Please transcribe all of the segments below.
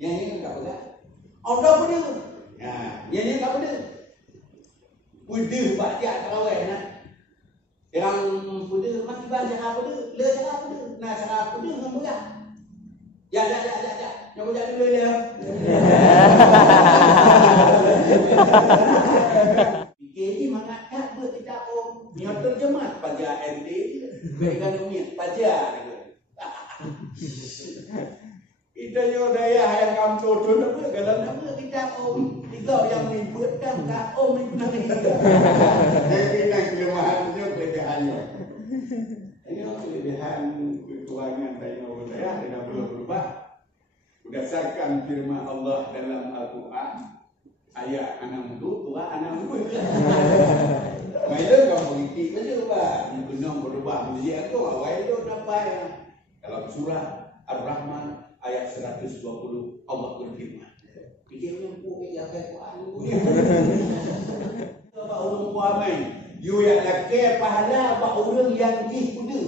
Yang ni tak apa. Ada pun dia. Yang ni tak apa dia. Pudah buat tiap terawih nah. Yang pudah mesti baca apa dia? Le cara apa dia? Nah cara apa dia dengan mudah. Ya. Yang mudah dulu dia. Ini mengangkat bertidak om. Yang terjemah pelajar MD. Mereka dunia pelajar. Kita yo daya yang kamu tutur apa? Kalau nama kita om. Tiga yang menyebutkan tak om itu nanti. Jadi nak kelemahan itu kelebihannya. Ini kelebihan keuangan daya budaya tidak perlu berubah. Berdasarkan firman Allah dalam Al-Quran. Ayat anak muda, tua anak muda. Mula kau politik saja bah. Ini benar berubah menjadi aku. Awal itu dapat. Dalam surah Ar-Rahman ayat 120 Allah berfirman. Fikirnya pun yang saya kuat. Apa orang puamai? You yang laki pahala apa orang yang di kuda.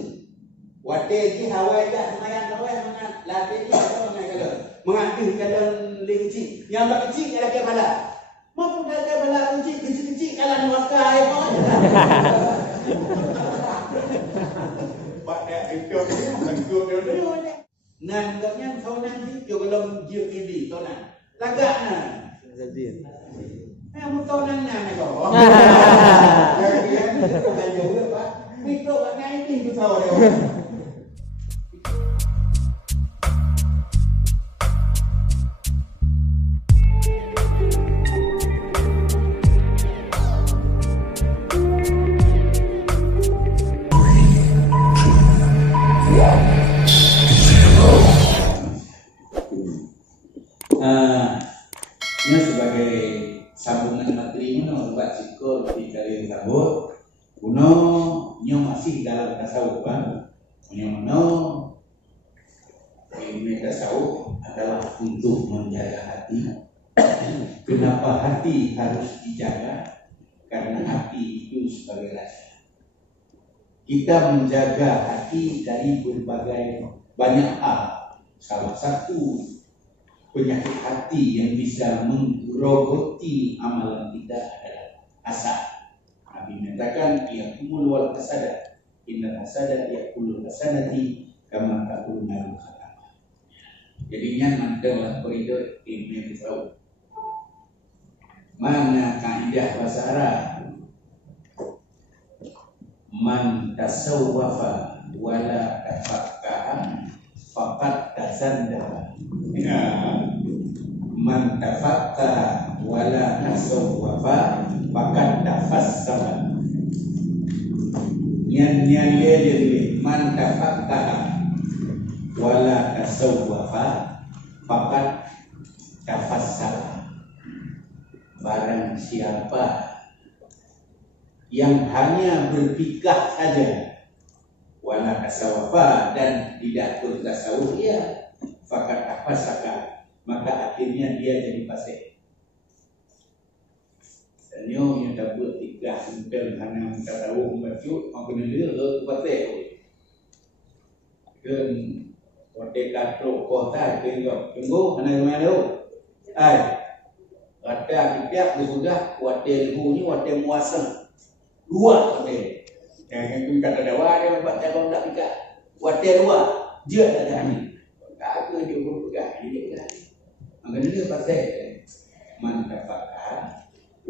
Wate di Hawaii dah semayang Hawaii mengat latih di apa mengat kalau mengatur kalau lengci. Yang tak kecil yang laki pahala. Mampu dah bala kecil kalau makai apa. Pada itu bentuk dia. Nanggapnya kau nanti juga dalam GPD kau nak. Lagaknya. Jadi. Mau kau nanya kau. Jadi kan ayo Pak. Mikro kat ngai tu tahu dia. Ini sebagai sambungan materi mana buat sikor di kali sambut kuno nyo masih dalam tasawuf kan nyo ilmu tasawuf adalah untuk menjaga hati. Kenapa hati harus dijaga? Karena hati itu sebagai raja. Kita menjaga hati dari berbagai banyak hal. Salah satu penyakit hati yang bisa menggerogoti amalan kita adalah hasad. Nabi mengatakan yaqul wal hasada. Inna hasada yaqul hasanati kama taqul naru khatama. Jadinya mandalah koridor ilmu tasawuf. Mana kaidah bahasa Arab? Man tasawwafa wala tafaqqaha faqad tazandaha. Man tafaqqaha wala tasawwafa faqad tafassara. Yang dia man tafaqqaha wala tasawwafa faqad tafassara. Barang siapa yang hanya berfikih saja wala tasawwafa dan tidak bertasawuf ya fakat afasaka, maka akhirnya dia jadi fasik. Dan yang tak berfikih simpel hanya tasawuf membaca makna dia ke fasik. Kan waktu katro kota tengok hanya mana kata kita sudah waktu ni waktu muasal dua waktu. Yang kata dawa dia buat cara nak fikir. Waktu dua dia tak ada ni. Aku dia berpegang ini kan. Maka dia pasal manfaat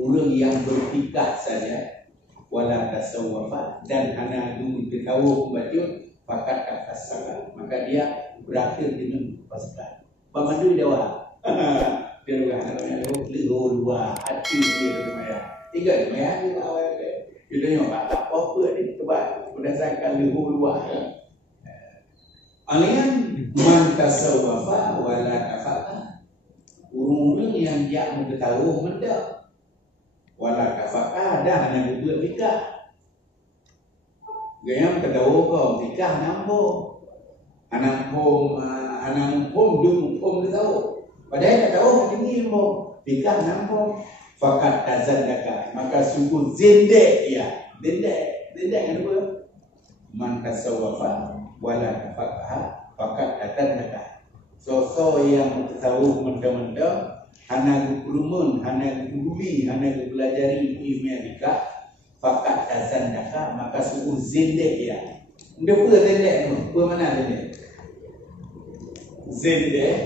orang yang berfikir saja wala tasawwafa dan hanya dulu tahu baca fakat kafasala, maka dia berakhir dengan fasad. Pamandu dawa. Dia ada dua hati dia maya. Tiga maya ni awal dia. Dia tengok apa ni coba berdasarkan dua. Alian man tasawwafa wala tafaqa. Orang yang dia mengetahui benda wala tafaqa dah hanya berbuat fikir. Gaya mengetahui kau fikir nampo. Anak pom dum pom dia tahu. Padahal tak tahu macam ni mau fikir nampo fakat tazandaka, maka sungguh zindek ya. Zindek kan apa? Man tasawwafa wala tafaqaha fakat tazandaka. sosok yang tahu mentah-mentah hana gulumun, hana gululi, hana pelajari ilmu Amerika fakat tazan daka maka suku zindek ya. Dia pula zindek tu, pula mana zindek? Zindek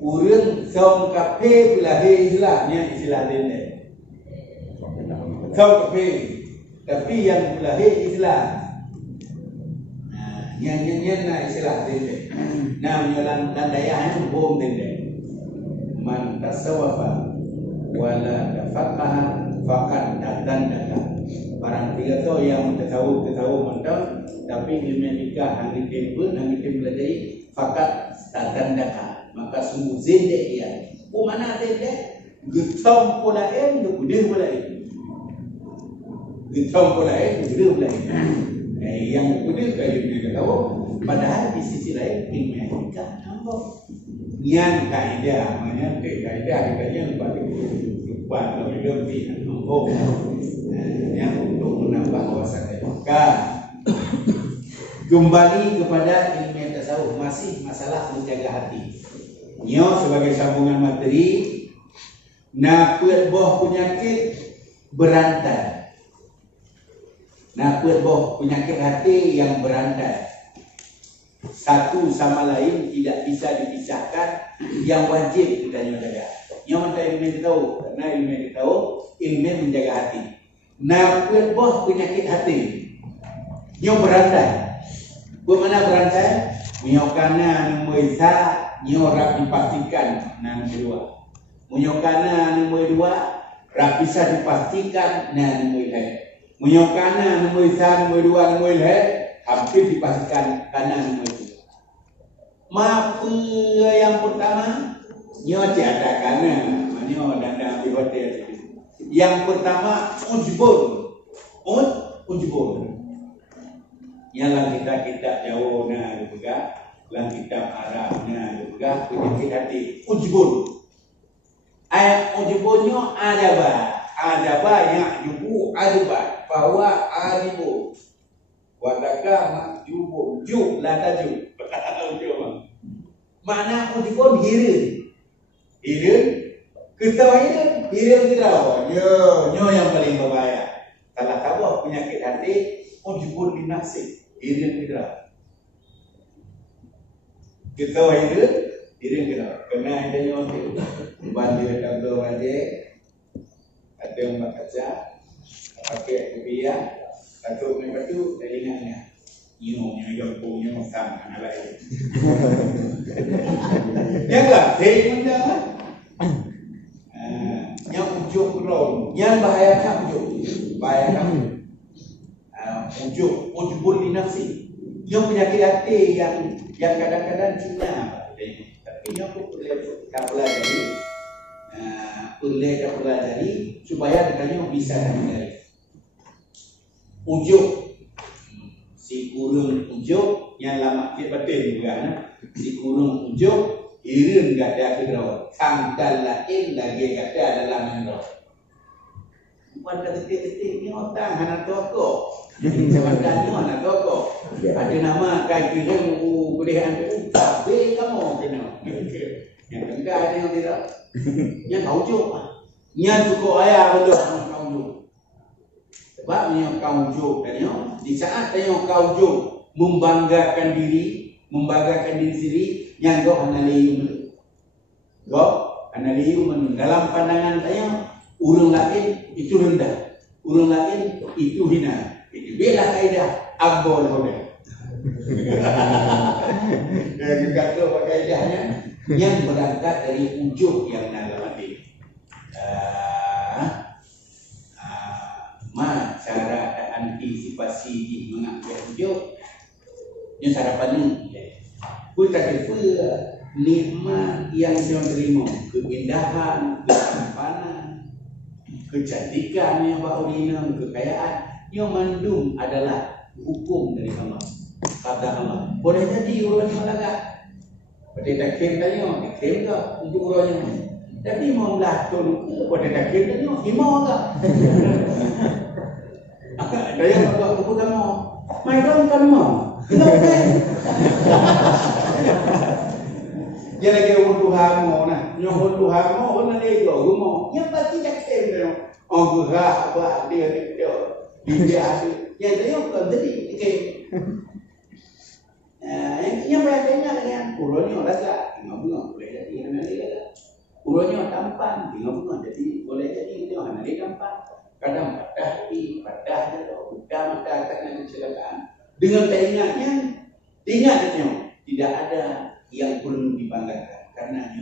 urang som kafe belahi Islamnya istilah zindek. Som kafe tapi yang belahi Islam. Nah, yang nak istilah zindek. Nah, menyolan dan daya itu bom zindek. Man tasawwafa wala tafaqaha faqad tadandaka. Barang tiga tu yang tahu mentang tapi ilmu nikah hang ditempel hang pelajari faqad tadandaka maka sungguh zindek ia. Oh mana zindek? Getom pula gede pula getom pula gede pula yang gede kayu dia tahu padahal di sisi lain ilmu nikah nampak yang kaidah mana kaidahnya bagi lupa kalau lebih nombor yang untuk menambah wawasan maka kembali kepada ilmu tasawuf masih masalah menjaga hati. Nyo sebagai sambungan materi napet boh penyakit berantai. Napet boh penyakit hati yang berantai. Satu sama lain tidak bisa dipisahkan yang wajib kita jaga. Yang mana ilmu kita tahu karena ilmu kita tahu ilmu menjaga hati. Napet boh penyakit hati. Nyo berantai. Bagaimana berantai? Nyo kana moisa nyo rap dipastikan nan kedua. Nyo kana nomor dua rap bisa dipastikan nan nomor lain. Nyo kana nomor isa nomor dua nomor lain hampir dipastikan kanan nomor itu. Maka yang pertama nyo tiada kanan, nyo danda di hotel. Yang pertama ujbun. Yang kita jauh na juga, lang kita Arab na juga penyakit hati ujbun. Ayat ujbunnya adaba yang jubu adaba bahwa adibu wadaka makjubu jub la tajub. Mana ujbun hirin ketawa hirin nyo yang paling berbahaya. Kalau kamu penyakit hati ujbun di nafsi hirin ketawa hirin kena adanya orang bandir atau wajib ada yang baca pakai kopiah atau batu dari ingatnya nyonya jomponya sama anak lain ya enggak hei mendengar yang ujuk rom yang bahaya kamu ujubul di nafsi yang penyakit hati yang kadang-kadang Cina tapi yang perlu pelajari supaya dengannya bisa dihindari. Ujuk si kurung ujuk yang lama kita betul juga si kurung ujuk irin gak ada kerawat tangkal lain lagi gak ada dalam menurut bukan ketik-ketik ni otak anak toko sebenarnya anak toko ada nama kai kurung kuliahan tapi kamu kena yang enggak ada yang tidak yang kau ujuk yang cukup ayah untuk kau ujuk sebab yang kau ujuk di saat yang kau ujuk membanggakan diri sendiri yang kau analium dalam pandangan saya orang lain itu rendah orang lain itu hina itu bela kaidah abol hoda dan juga tu kaidahnya yang berangkat dari ujuk yang nalawati cara antisipasi di mengambil ujuk yang sarapannya kita kira nikmat yang saya terima keindahan, ketampanan, kecantikan yang baurina, kekayaan yang mandum adalah hukum dari Allah. Kata Allah boleh jadi orang malaga pada takim tanya diklaim ke untuk orangnya tapi mau belah tu pada takim tanya imau ke ada yang buat buku kamu mai kan mau kenapa Dia lagi Tuhan mo na. Yung Tuhan mo, na lego mo. Yang pasti cakap dia. Oh gerah apa dia dia yang dia bukan tadi. Okey. Yang berkaitan dengan urunnya laga, bunga boleh jadi anak dia. Urunnya tampan, bunga jadi boleh jadi dia anak dia tampan. Kadang padah atau udah mata akan kecelakaan. Dengan teringatnya, tidak ada yang perlu dibanggakan karena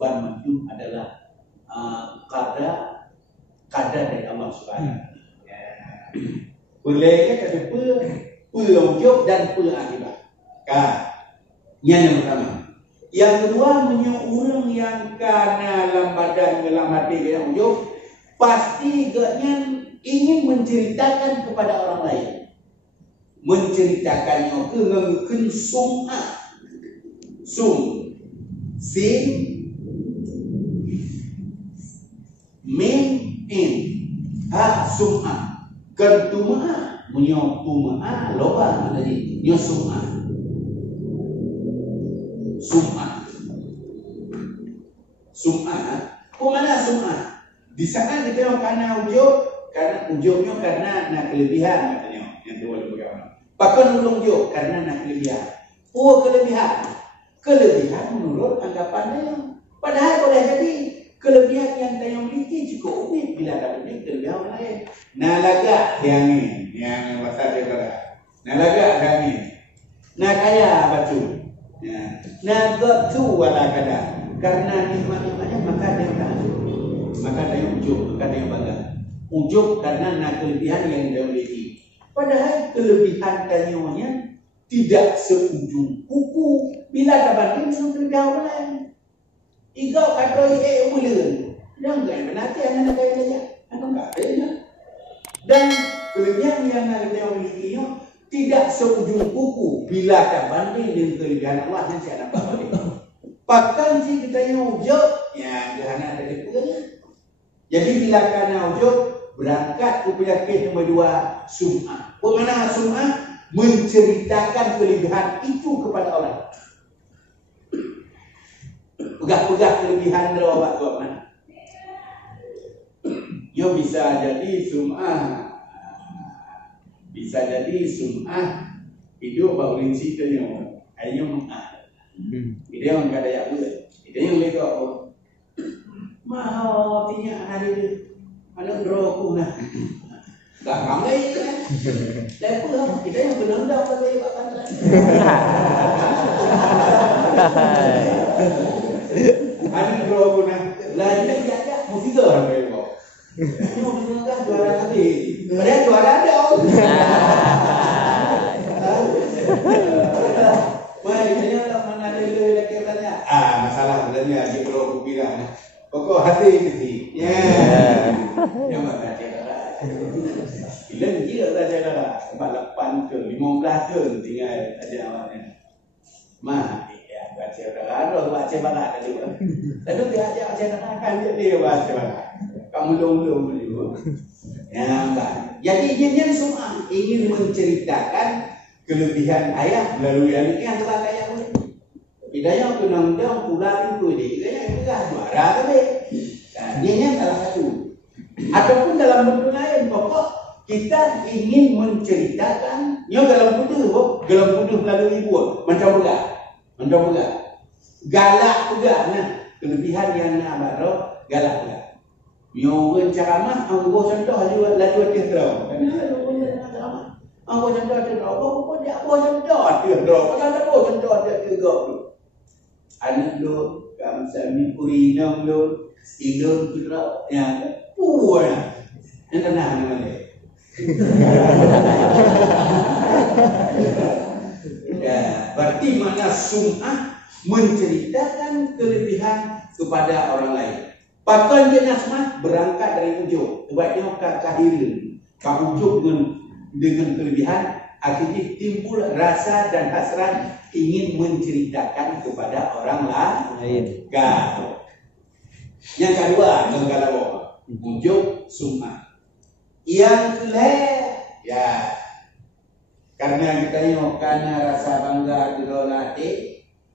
ban maju adalah kadar dari Allah Subhanahu. Boleh kata peunjuk dan akibat. Yang pertama. Yang kedua, orang yang karena dalam badan dalam hati yang unjuk pasti gaknya ingin menceritakan kepada orang lain. Menceritakannya ke sum'ah. Sin min in sum'ah kentumah menyopumah loba tadi nyo sum'ah mana sum'ah di sana kita yang karena ujungnya karena nak kelebihan katanya yang tu boleh bagaimana pakai ujung karena nak kelebihan menurut anggapannya padahal boleh jadi kelebihan yang tayang miliki cukup umit bila ada kelebihan lain. Nalaga yang bahasa dia kata. Nalaga yang kaya batu. Nagatu wala kada. Karena nikmat-nikmatnya maka dia ujub, maka dia bangga. Ujub karena kelebihan yang dia miliki. Padahal kelebihan tanyanya tidak seujung kuku bila ada banding dengan kelebihan orang lain. Igau kata ulen. Yang enggak menati anak kaya saja. Anak enggak ada. Dan kelebihan yang dia miliki tidak seujung kuku bila ada banding dengan kelebihan Allah yang saya dapat balik. Bahkan si kita yang ujub, ya kerana ada dipulanya. Jadi bila kerana ujub berangkat ke penyakit nombor 2 sum'ah. Bagaimana sum'ah? Menceritakan kelebihan itu kepada orang. Pegah-pegah kelebihan dia buat mana? Yo bisa jadi sum'ah. Hidup baru rinci tu yang ayam Dia orang kata ya pula. Dia yang leka apa? Mahal tinya hari ni. Anak droku nah. Tak ramai kan? Lepas kita yang benar dah pada ibu pantai. Anak droku nah. Lagi jaga musik orang ibu. Ini mau dengar juara tadi. Padahal juara ada. Masalah sebenarnya dia perlu bilang. Pokok hati kecil. Ya. Yang mana dia dah. Bila dia dah ada 8 ke 15 ke tinggal aja awalnya. Mah ya baca dah baca barat tadi. Lalu dia ajak baca kan dia baca barat. Kamu dong dulu. Ya, Mbak. Jadi dia semua ingin menceritakan kelebihan ayah melalui anaknya antara ayah boleh. Hidayah penang-penang pulang itu dia juga juara tadi. Dia salah satu. Ataupun dalam bentuk lain pokok kita ingin menceritakan dalam putus melalui ibu macam buka. Galak juga nah kelebihan yang nak baru galak juga. Nyowen ceramah anggo contoh laju dia terus. Kenapa lu ceramah? Anggo contoh dia terus. Apa dia contoh dia terus. Kenapa contoh dia terus? Anak lu kamsami kurinam lu idul putra ya puana. Yang tenang namanya. Ya, berarti mana sum'ah menceritakan kelebihan kepada orang lain. Bahkan dia nasmah berangkat dari ujung. Sebabnya kehadiran. Ujung dengan kelebihan akhirnya timbul rasa dan hasrat ingin menceritakan kepada orang lain. Yang kedua, ujung sum'ah. Yang karena kita karena rasa bangga di dalam hati,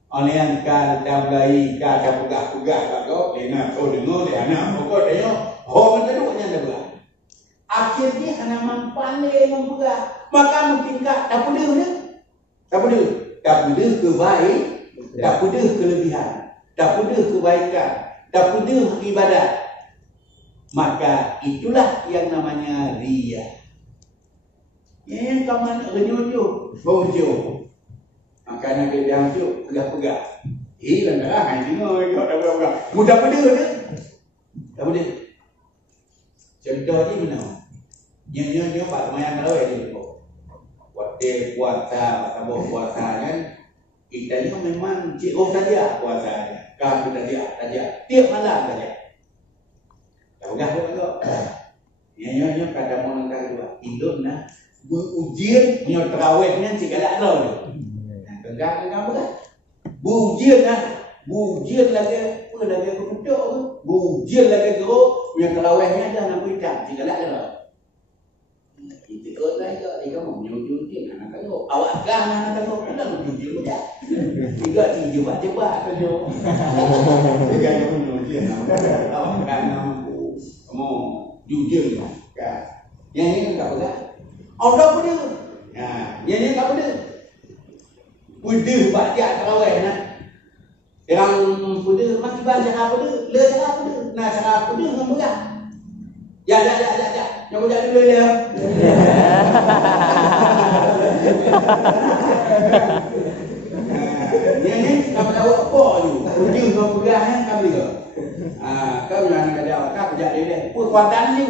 Oleh yang kada belai kada pegah-pegah kau lena kau dengar dia anak pokok dia orang keduknya dah belah. Akhirnya anak mampandai membegah. Maka mungkin tak boleh dia. Tak boleh kebaik, tak boleh kelebihan, tak boleh kebaikan, tak boleh ibadat. Maka itulah yang namanya riya. Yang kamu nak renyuh bojo. Maka nak dia hancur, pegah-pegah. Langgar hang tengok dia dah pegah. Mudah pada dia. Tak boleh. Contoh ni mana? Nyo pak semayang kalau dia tu. Puasa kan. Kita ni memang cikgu saja puasanya. Kami saja. Tiap malam saja. Tak pegah tu. Nyo kadang mau nangkar dua. Hidup nah. Ujian nyo terawihnya segala tahu dia. Enggak berat. Bujian lagi apa lagi aku petuk tu. Bujian lagi geruk yang terawihnya dah nak pidak segala tahu. Itu kau dah dia kamu nyuci anak kau. Awak kan anak kau dah nyuci muda. Tiga coba saja. Tiga nyuci awak kan kamu jujur kan. Yang ini enggak berat. Orang pun dia. Yang ini tak boleh. Pudah baca terawih nak. Yang pudah masih baca apa tu? Le cara apa tu? Nah cara apa tu dengan berat. Ya. Yang berat dulu ya. Yang ni kamu tahu apa tu? Pudah dengan berat kan kami ke? Kau jangan ada apa kerja dia. Kuatan ni.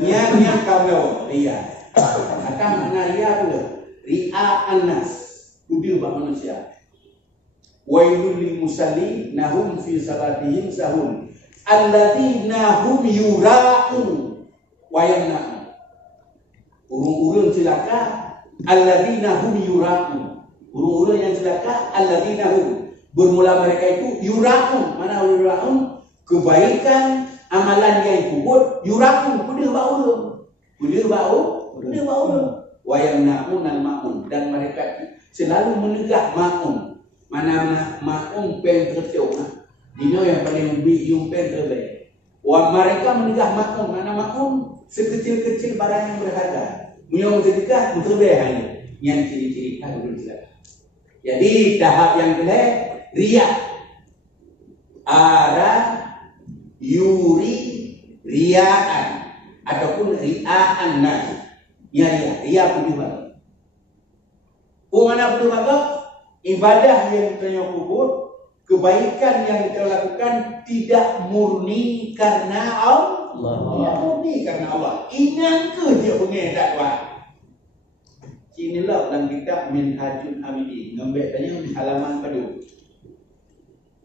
Yang kamu ria. Akan mana ria tu? Ria anas. Udah bang manusia. Wailul lil musallin nahum fi salatihim sahun. Alladzina hum yura'un wa yamna'un. Urung-urung celaka alladzina hum yura'un. Urung-urung yang celaka alladzina hum. Bermula mereka itu yura'un. Mana yura'un? Kebaikan amalan yang kubur yura'un. Kudir bau. Wayang na'un dan ma'un. Dan mereka selalu menegak ma'un. Mana ma'un pen tertiup. Dino yang paling lebih yung pen terbaik. Mereka menegak ma'un. Mana ma'un sekecil-kecil barang yang berharga. Yang sedekah terbaik hanya. Yang ciri-ciri dulu silakan. Jadi tahap yang kedua riya. Yuri riyaan ataupun riaan nas. Ria pun dibaca. Mana pun dibaca? Ibadah yang kita kubur, kebaikan yang kita lakukan tidak murni karena Allah. Tidak murni karena Allah. Inang ke dia pengen dakwah. Inilah dalam kitab Minhajul Hamidin. Ngambil tanya halaman padu.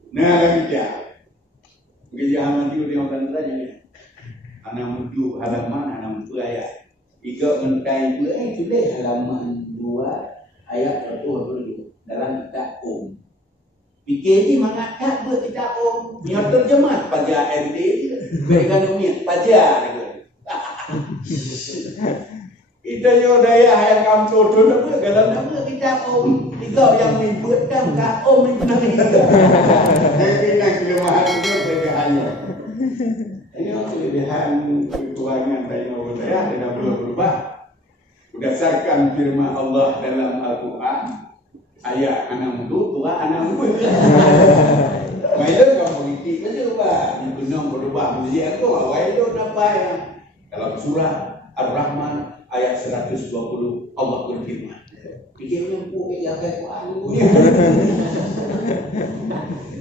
Nah, lagi dia. Begitu halaman itu dia akan tanya ni. Anak mutu halaman, anak mutu ayat. Tiga mentai dua tulis halaman 2 ayat 122 dalam kitab Fikir ni mengangkat buat kitab yang terjemah pajak RD baik ekonomi pajak kita yo daya yang kamu codon apa dalam nama kitab tiga yang menyebut kan ini nak kelemahan itu kelebihannya. Ini kelebihan kekurangan dari orang daya tidak perlu berubah. Berdasarkan firman Allah dalam Al-Quran, ayat 6 tu, Tuhan 6 tu. Mailah kau politik saja ubah. Di gunung berubah muzik aku, awal itu dapat yang dalam surah Ar-Rahman ayat 120 Allah berfirman. Fikir yang yang Al-Quran.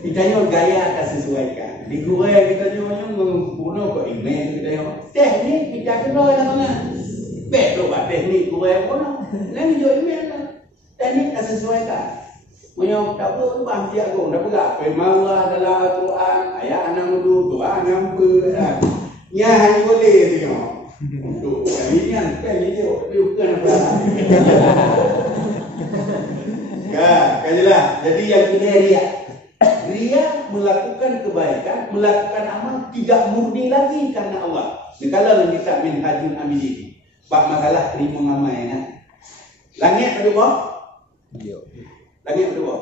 Kita nyo gaya tak sesuaikan. Di Korea kita nyo membunuh ke email kita nyo. Teknik kita kena lah. Betul bah teknik Korea pun. Lain jual email lah. Teknik tak sesuaikan. Menyo tak apa bang siap gong dah berak. Firman Allah dalam Al-Quran ayat 6 tu Tuhan nampa. Nya hanya boleh tengok. Untuk kali ni kan dia tapi bukan apa. Kajilah. Jadi yang kena Ria melakukan kebaikan, melakukan amal tidak murni lagi karena Allah. Kalau kita Minhajul Hamidin, bab masalah terima ngamal ya. Langit pada bawah Langit kedua.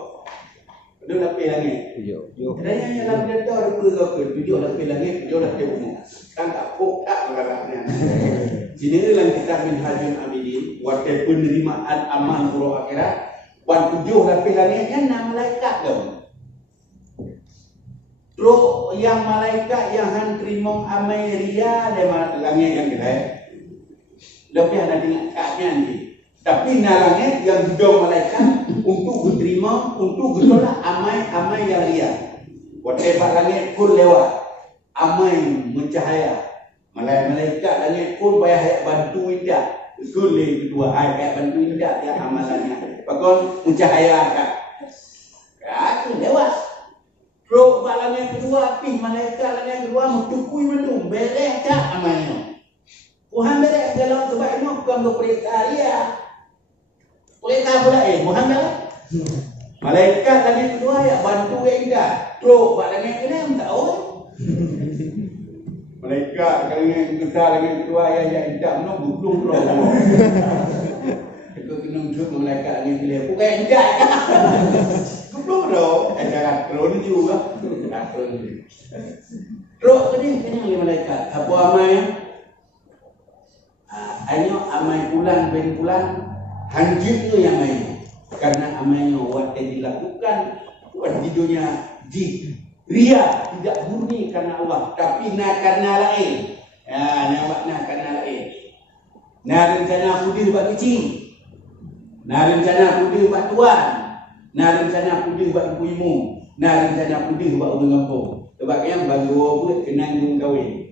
Kedua lapis langit. Kadang yang dalam data ada tujuh lapis langit, tujuh lapis bumi. Kan tak tak mengarahnya. Sini dalam kitab Minhajul Abidin, waktu penerimaan amal buruk akhirat, wan tujuh lapis langitnya 6 malaikat tu. Terus yang malaikat yang han terima amal ria dari langit yang kedai. Lebih ada dengan kaknya nanti. Tapi langit yang juga malaikat untuk diterima, untuk ditolak amal yang ria. Waktu langit pun lewat, amal mencahaya. Malaikat langit pun payah bantu indah. Sulit kedua ayat bantu indah dia amalannya. Pakon mencahayakan. Ya, tu lewat. Terus langit kedua api malaikat langit kedua mentukui mendung beres tak amalnya. Tuhan beres dalam sebab ini bukan berperintah dia. Perintah pula Muhammad. Malaikat langit kedua ya bantu yang indah. Terus langit kedua tak tahu. Malaikat langit kedua langit kedua yang indah mana buklung terus. Itu kena duduk malaikat langit kedua. Bukan indah. Buklung terus. Jangan terus juga. Terus kena malaikat. Apa amalnya? Hanya amal bulan ben bulan hanjitnya yang main. Karena amalnya waktu dilakukan di dunia di ria tidak murni karena Allah tapi karena lain. Ya, nampak karena lain. Nah rencana pudi buat kecil. Nah rencana pudi buat tuan. Nah rencana pudi buat ibu-ibu. Nah rencana pudi buat orang kampung. Sebab yang baru pun kena jung kahwin.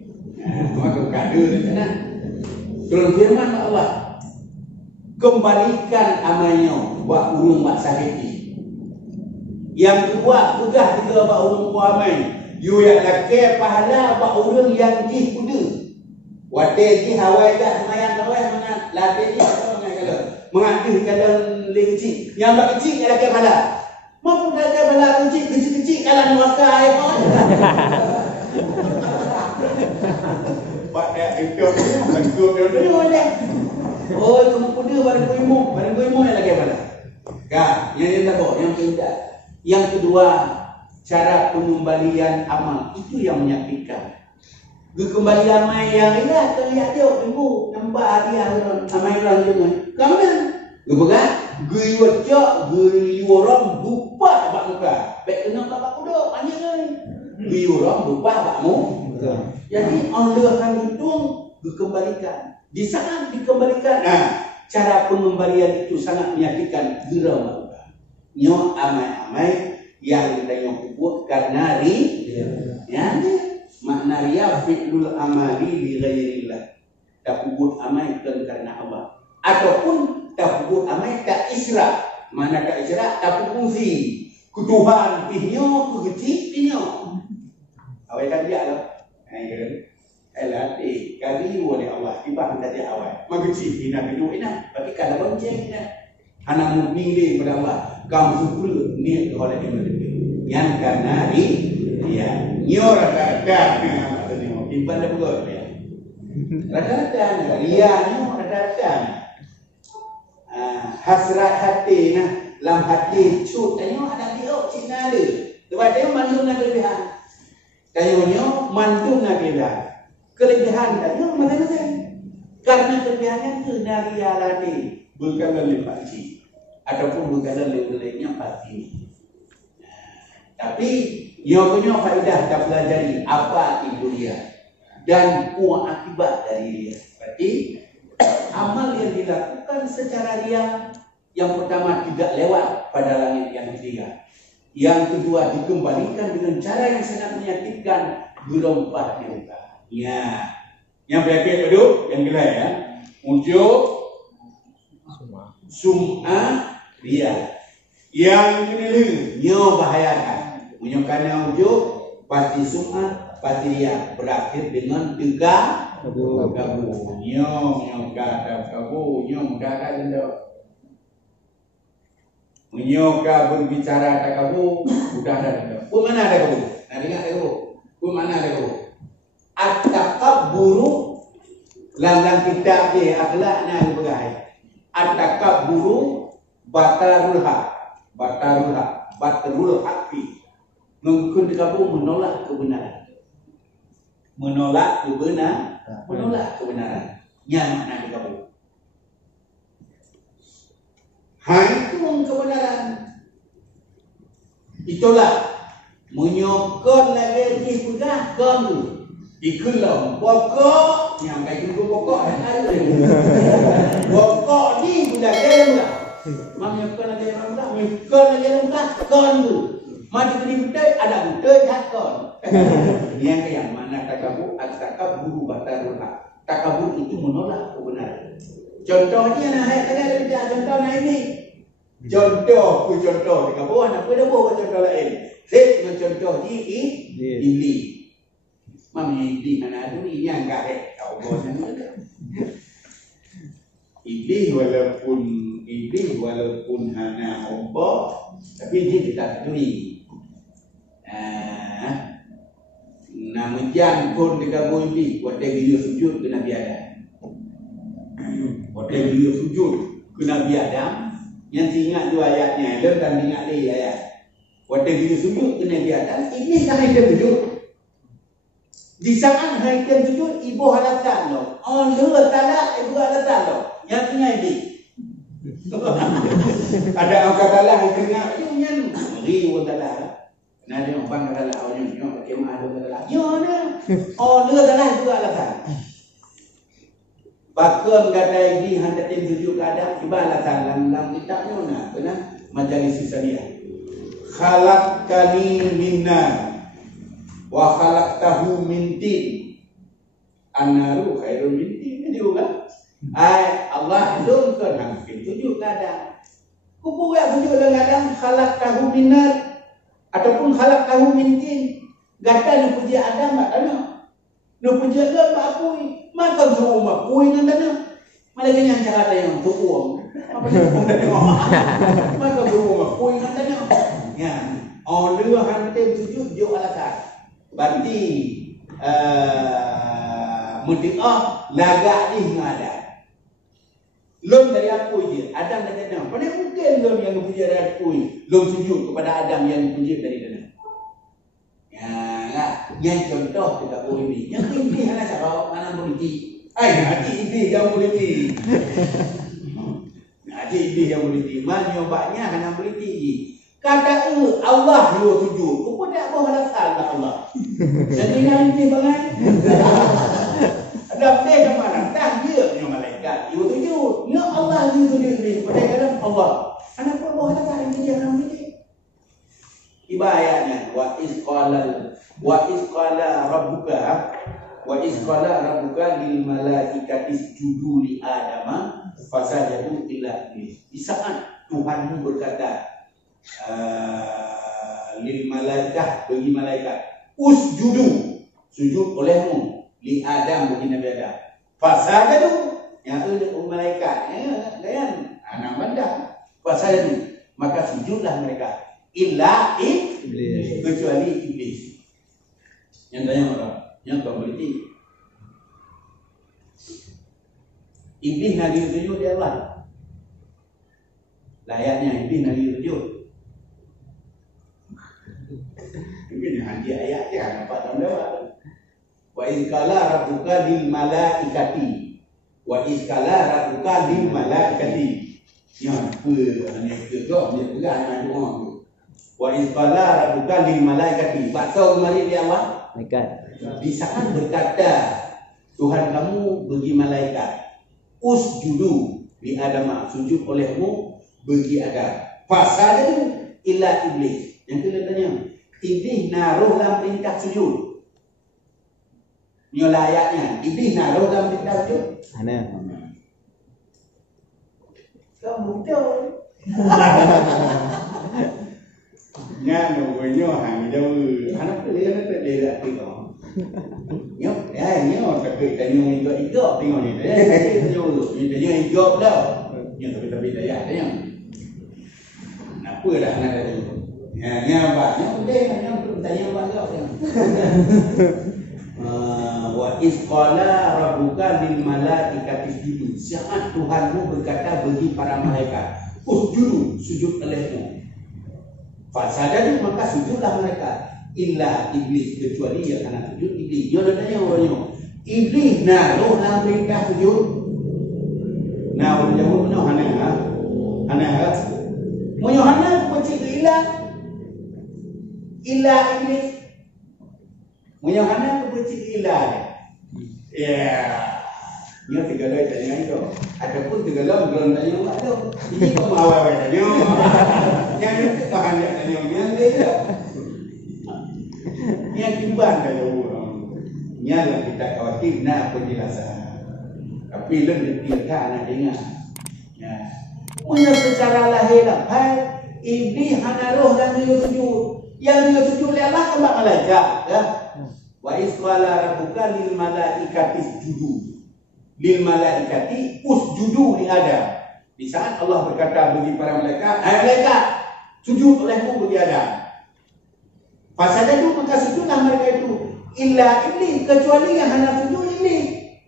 Maka kado rencana. Turun firman Allah, kembalikan amalnya buat urung buat sakiti. Yang kedua, pegah tiga buat urung buat amal. You yang laki pahala buat urung yang di kuda. Wate di hawai dah semayang kawai mana latih dia apa kalau mengakhir kadang lebih kecil. Yang buat kecil laki pahala. Mau laki pahala kecil kalau neraka apa? Pak itu bantu dia boleh. Oh, kamu kuda barang kuimu yang lagi mana? Kak, yang tak kok, yang tidak. Yang kedua, cara pengembalian amal itu yang menyakitkan. Kembalian amal yang ia terlihat dia tunggu nampak dia amal orang dia. Kamu kan? Gebegat, gui wajak, gui orang lupa bak muka. Baik kena bak kuda, banyak ni. Gui orang lupa bakmu. Jadi Allah akan hitung dikembalikan. Di saat dikembalikan, cara pengembalian itu sangat menyakitkan. Geram nyo amai-amai yang kita kubur karena ya makna ria fi'lul amali li ghairillah. Tak kubur amai karena Allah. Ataupun tak kubur amai tak isra. Mana tak isra tak fungsi. Kutuhan pihnyo kegeci pihnyo. Awak kan dia lah. Elati kali oleh Allah tiba tadi awal magci ina bidu ina bagi kalau bonceng ina anak mukmin ni pada Allah kaum syukur ni oleh dia yang karena dia nyor ada maksudnya timpan dah betul ya rata-rata ria ni rata-rata hasrat hati nah lam hati cut tanya ada dia Cina dia sebab dia mandung nak kelebihan tayonyo mandung nak kelebihan tadi masing-masing. Karena kelebihannya itu dari alani bukan dari pakcik ataupun bukan dari lainnya pasti. Tapi yang punya faedah kita pelajari apa itu dia dan buah akibat dari dia. Berarti amal yang dilakukan secara ria yang pertama tidak lewat pada langit yang ketiga. Yang kedua dikembalikan dengan cara yang sangat menyakitkan gelombang muka. Ya, yang berapa duduk yang gelai ya. Untuk sum'ah ria. Yang ini nyo bahayakan. Menyokana ujuk pasti sum'ah pasti ria berakhir dengan tegak kabu. Nyo kata kabu, nyo kata jenda. Menyoka berbicara tak kabu, sudah ada. Ku mana ada kabu? Nak dengar ada kabu? Ku mana ada kabu? At-takabburu dalam kitab dia akhlaknya berbagai. At-takabburu batarul haqqi. Mungkin kamu menolak kebenaran. Menolak kebenaran. Yang mana di kamu? Hancur kebenaran. Itulah menyokong lagi di pegang kamu. Ikulah pokok yang baik itu pokok yang ada. Pokok ni budak dia budak. Menyokong lagi orang budak, menyokong lagi orang budak kon tu. Mati di betul ada betul kon. Yang yang mana takabur batarul haq. Takabur itu menolak kebenaran. Contohnya nah ayat tadi ada bicara contohnya ini. Contoh di bawah nak pada bawah contoh lain. Saya contoh di iblis. Mami iblis anak tu ni yang enggak kau bosnya ada. Iblis walaupun hanya Allah tapi dia tidak peduli. Nama jangkun dekat iblis buat dia video sujud ke Nabi Adam. Buat dia video sujud ke Nabi Adam. Yang ingat tu ayatnya, dia kan ingat lagi ayat. Buat dia video sujud ke Nabi Adam, iblis kan dia sujud. Di saat haikan sujud, ibu halatan lo. Allah Ta'ala, ibu halatan lo. Yang ingat iblis. Ada angka Ta'ala yang ingat, yang ribu Ta'ala. Nah, dia orang kata lah, orang yang pakai mahal kata lah. Ya, nah. Oh, dia kata lah, itu alasan. Bahkan kata ini, hendak tim tujuh ke Adam, tiba alasan dalam kitabnya, nah, benar? Majalis Susania. Khalaqtani minnar, wa khalaqtahu min tin. An-naru khairun min tin, juga. Allah zumkan hampir tujuh ke Adam. Kupu ya tujuh ke Adam, khalaqtahu minnar. Ataupun halak tahu mintin gata nu puji Adam mak tanah nu puji Adam mak apui maka suruh mak apui dengan tanah malah yang cara yang tuang apa dia maka suruh mak apui dengan tanah ya orang hantar sujud jo alasan berarti mutiah lagak ni ada lom dari aku je Adam dan Adam. Pada mungkin lom yang puji dari aku lom sujud kepada Adam yang puji dari Adam. Ya, enggak. Yang contoh kita boleh ini. Yang ini hanya cara mana politik. Haji ini yang politik. Haji ini yang politik. Mana nyobanya hanya politik. Kata Allah dia sujud. Kau tak mau ada salah Allah. Jadi nanti bangan. Ada ke mana? Tak dia malaikat. Dia sujud. Ya Allah dia sujud. Pada dalam Allah. Anak pun boleh kata ini jangan ini. Ibaratnya wa iz qala rabbuka lil malaikati isjudu li adama fasajadu illa iblis. Di saat Tuhanmu berkata lil malaikat bagi malaikat usjudu sujud olehmu li Adam bagi Nabi Adam. Fasajadu yang ada malaikat dan anak bandar. Fasajadu maka sujudlah mereka illa iblis kecuali iblis. Yang tanya orang yang kau berarti iblis nak sujud dia Allah. Layaknya iblis nak sujud. Mungkin hanya ayat dia dapat dalam lewat. Wa iz qala rabbuka lil malaikati ya apa hanya kedok dia pegang dengan doa tu. Wa iz qala rabbuka lil malaikati bakso kemari dia Allah malaikat. Di saat berkata Tuhan kamu bagi malaikat usjudu li Adam sujud olehmu bagi Adam. Fasajadu illa iblis. Yang kita tanya iblis naruh dalam perintah sujud. Ini layaknya iblis naruh dalam perintah sujud. Mana? Kamu betul. Nya nunggunya hang jauh. Anak dia tak tengok. Nyok, nyok tapi tanya ikut tengok ni. Tengok ni tanya ikut dah. Nyok tapi daya tanya. Apa dah nak tanya. Nya abang, nyok dia tanya abang kau. Wa iz qala rabbuka lil malaikati isjudu. Saat Tuhanmu berkata bagi para malaikat usjudu, sujud olehmu. Fasajadu, maka sujudlah mereka. Illa iblis, kecuali yang anak sujud iblis. Dia tanya orangnya, iblis naruh dalam perintah sujud. Nah, orang jawab mana hana? Hana. Moyo hana kucing illa iblis. Moyo hana kucing illa. Ya. Dia tegala tanya itu. Ataupun tegala belum tanya ada. Ini kok mau awal tanya. Yang itu tahan dia tanya yang dia. Yang timbang tanya orang. Nyala kita khawatir nak penjelasan. Tapi lebih kita nak dengar. Ya. Punya secara lahir lahir iblis hana roh dan dia sujud. Yang dia sujud Allah kembang malaikat. Ya. Wa isqala rabbuka lil malaikati isjudu. Lil malaikati usjudu li Adam. Di saat Allah berkata bagi para malaikat, malaikat sujud olehmu bagi Adam. Fasajadu, maka sujudlah mereka itu. Illa iblis, kecuali yang hanya sujud iblis.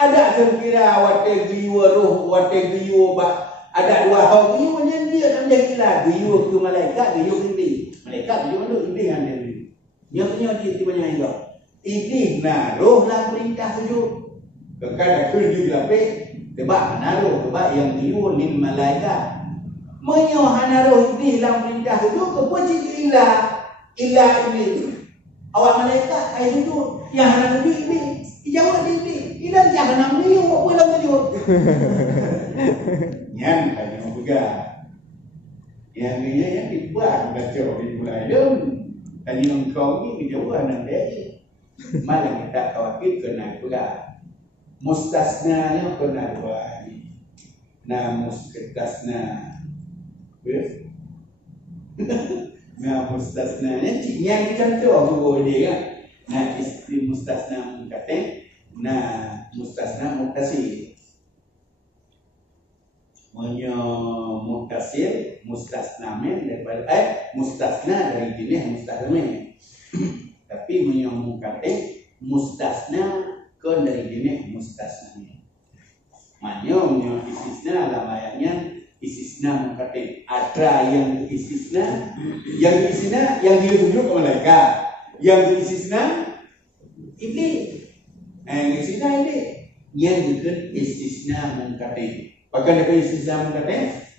Ada kira wate giwa roh, wate giwa ada dua hal giwa yang dia nak menjadi ilah. Giwa ke malaikat, giwa ke iblis. Malaikat giwa tu iblis yang dia. Yang punya dia banyak juga. Iblis naruh lah perintah sujud. Kadang kerja lapik, tebak naruh, tebak yang giwa lil malaikat. Menyo naruh iblis dalam perintah sujud ke pocik ilah iblis. Awak malaikat ai sujud, yang hana sujud iblis. Dijawab iblis. Ilah jangan nak beliau buat pulang sujud. Yang tanya juga. Yang ini yang dibuat baca di bulan. Tanya engkau ni dijawab nanti. Malah kita khawatir kena juga. Mustasnanya kena buat. Nah mustasna. Nah mustasnanya yang dicantum juga dia kan. Nah istri mustasna mengatakan. Nah mustasna mutasir. Menyo mutasir mustasna men daripada mustasna dari jenis mustasna. Tapi menyo mengatakan mustasna kon dari jenis mustasna. Manyo istisna dalam ayatnya istisna mengatakan ada yang istisna, yang dia tunjuk ke malaikat, yang istisna iblis. Istisna ini yang juga istisna mengatakan. Bahkan ada istisna mengatakan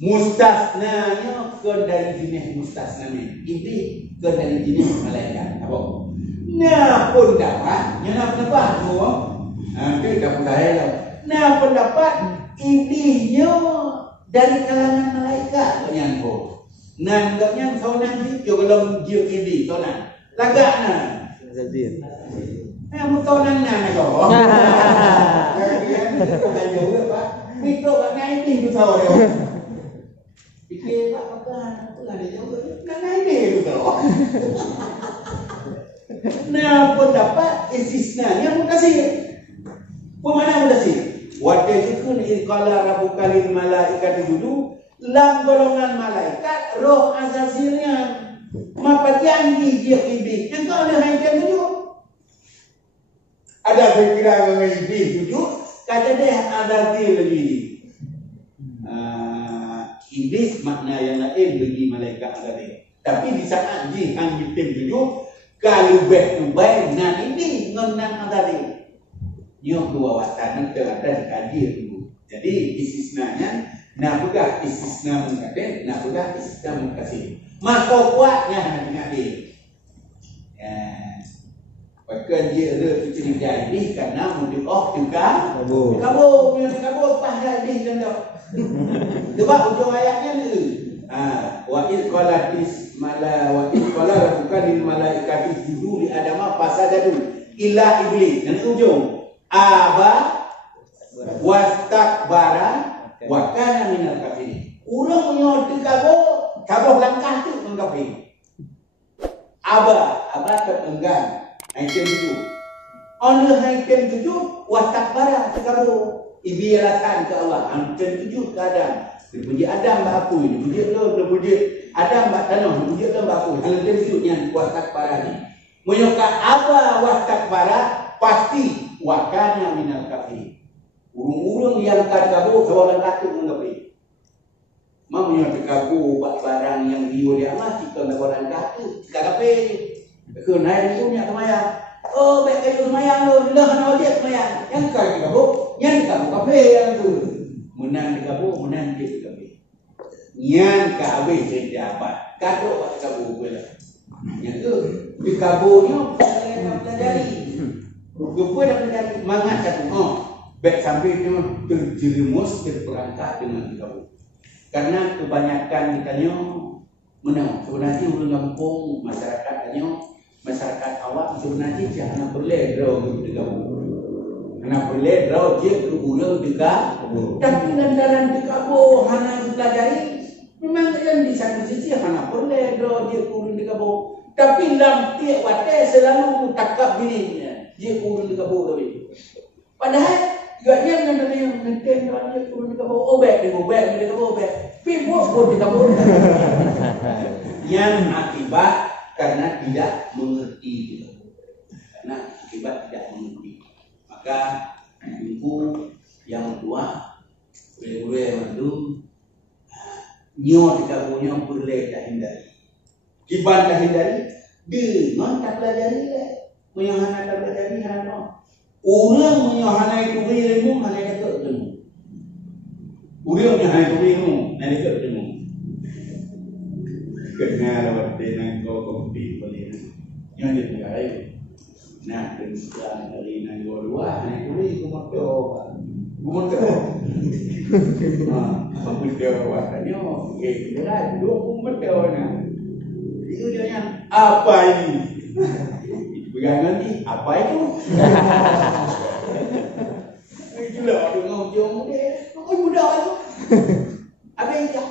mustasnanya kon dari jenis mustasna ni. Iblis kon dari jenis malaikat. Apa? Nah pun dapat, nyana pendapat tu. Itu dah mulai lah. Nah pendapat iblisnya dari kalangan malaikat tu yang ko. Nah enggaknya saunan itu kalau dia iblis saunan. Lagakna. Jadi. Mutonan na ko. Kaya bukan juga Pak. Itu Pak naik itu tahu dia. Pikir Pak apa ada juga. Naik itu tahu. Nah, pendapat istisnanya mutasir. Pemana mutasir? Wa tajikun qala rabbuka lil malaikati isjudu, lam golongan malaikat roh azasilnya. Maka janji dia iblis. Yang kau ada haikan sujud. Ada pikiran dengan iblis sujud, kata dia azazil lagi. Iblis makna yang lain bagi malaikat azazil. Tapi di saat jihan bitim sujud, kalau baik nan ini ngenang azazil. Nyo kewawatan ada dikaji dulu. Jadi istisnanya nak istisna mengkaten, nak istisna mengkasih. Maka kuatnya hati-hati. Ya. Bahkan dia ada cerita ini karena mudik juga kabur pada ini kan tak. Sebab ujung ayatnya ni. Wa id qalatis mala wa id qala rabbuka lil malaikati isjudu li adama fasajadu illa iblis. Dan ujung aba wastakbara wa kana minal kafirin. Urang nyo kabur langkah tu mengkafir. Aba terenggan. Item itu. Only item tujuh wastakbara sekabur. Ibi alasan ke Allah. Item tujuh keadaan. Dipuji Adam bahapu. Dipuji Adam bak tanah. Dipuji Allah bahapu. Item tujuh yang wastakbara ni. Menyokak apa wastakbara pasti wakana minal kafir. Urung-urung yang kabur seorang kata mengkafir. Mamanya terkaku buat barang yang dia amat jika nak barang kata jika kape ke naik punya semayang. Oh baik kayu semayang lo dah kena wajib semayang. Yang kau terkaku, yang terkaku kape yang tu menang terkaku menang dia terkaku. Yang kape jadi apa? Kado buat terkaku pula. Yang tu terkakunya pelajari. Rupa dah pelajari mangat satu. Oh baik sampai tu terjerumus terperangkap dengan terkaku. Karena kebanyakan kitanya menang. Sebenarnya ulun kampung masyarakat awak sebenarnya jangan boleh draw gitu kamu. Karena boleh draw je kebulan dekat. Tapi lantaran dekat bo hana dipelajari memang yang di satu sisi hana boleh draw je kebulan dekat bo. Tapi dalam tiap wadah selalu takap bini je kebulan dekat bo tapi. Padahal gaknya dengan yang maintain dia turun dekat bawah obek dia dekat bawah obek. Pibos pun dekat bawah. Yang akibat karena tidak mengerti gitu. Karena akibat tidak mengerti. Maka ibu yang tua boleh yang itu nyo dekat bawahnya boleh dah hindari. Kiban dah hindari dengan tak pelajari lah. Menyahana tak pelajari hana. Orang menyahana itu ilmu hanya dekat ilmu. Orang menyahana itu ilmu hanya dekat ilmu. Kenal lewat dengan kau kompi boleh. Yang dia bergaya. Nah, dengan dari nang dua hanya itu gumoto. Apa dia watanya? Kira dua gumoto na. Itu dia yang apa ini? Pegangan ni apa itu? Itulah orang ujung dia. Kau muda tu. Apa itu?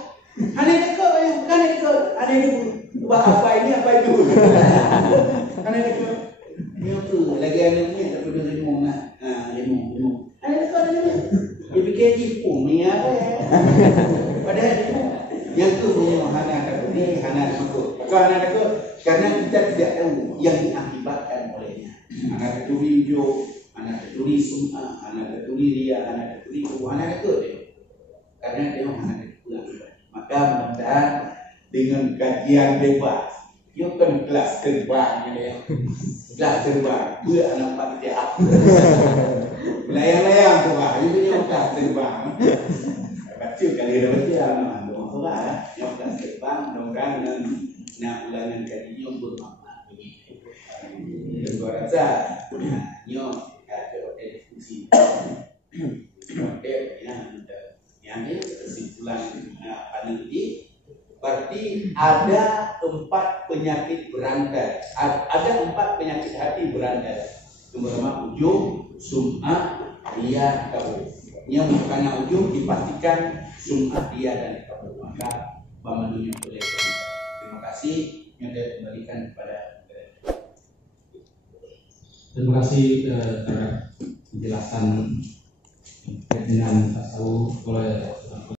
Aneh dekat yang bukan dekat. Aneh itu. Apa ini apa itu? Aneh dekat. Ni tu lagi ada ni tapi dia limau nak. Limau. Aneh dekat ni. Dia fikir Jepun ni apa ya? Padahal yang tu punya hana dekat ni hana dekat. Kau hana dekat karena kita tidak tahu yang diakibatkan olehnya. Anak keturi hijau, anak keturi sum'a, anak keturi ria, anak keturi kubu, anak keturi dia. Karena dia anak keturi. Maka mudah-mudahan dengan kajian bebas, dia kan kelas terbang dia. Kelas terbang, dua anak pak dia. Layang-layang tu lah, itu yang kelas terbang. Baca kali dah baca anak doang tu lah. Yang kelas terbang, mudah-mudahan nak ulangan kalinya bermanfaat begitu. Dan gua rasa nyo ada diskusi. Yang ini kesimpulan panel ini berarti ada 4 penyakit berantai. Ada 4 penyakit hati berantai. Terutama ujung, sum'ah, ria, kabur. Yang bukannya ujung dipastikan sum'ah, ria dan kabur. Maka pemanunya boleh. Terima kasih yang saya kembalikan kepada. Terima kasih terhadap penjelasan dengan tasawuf oleh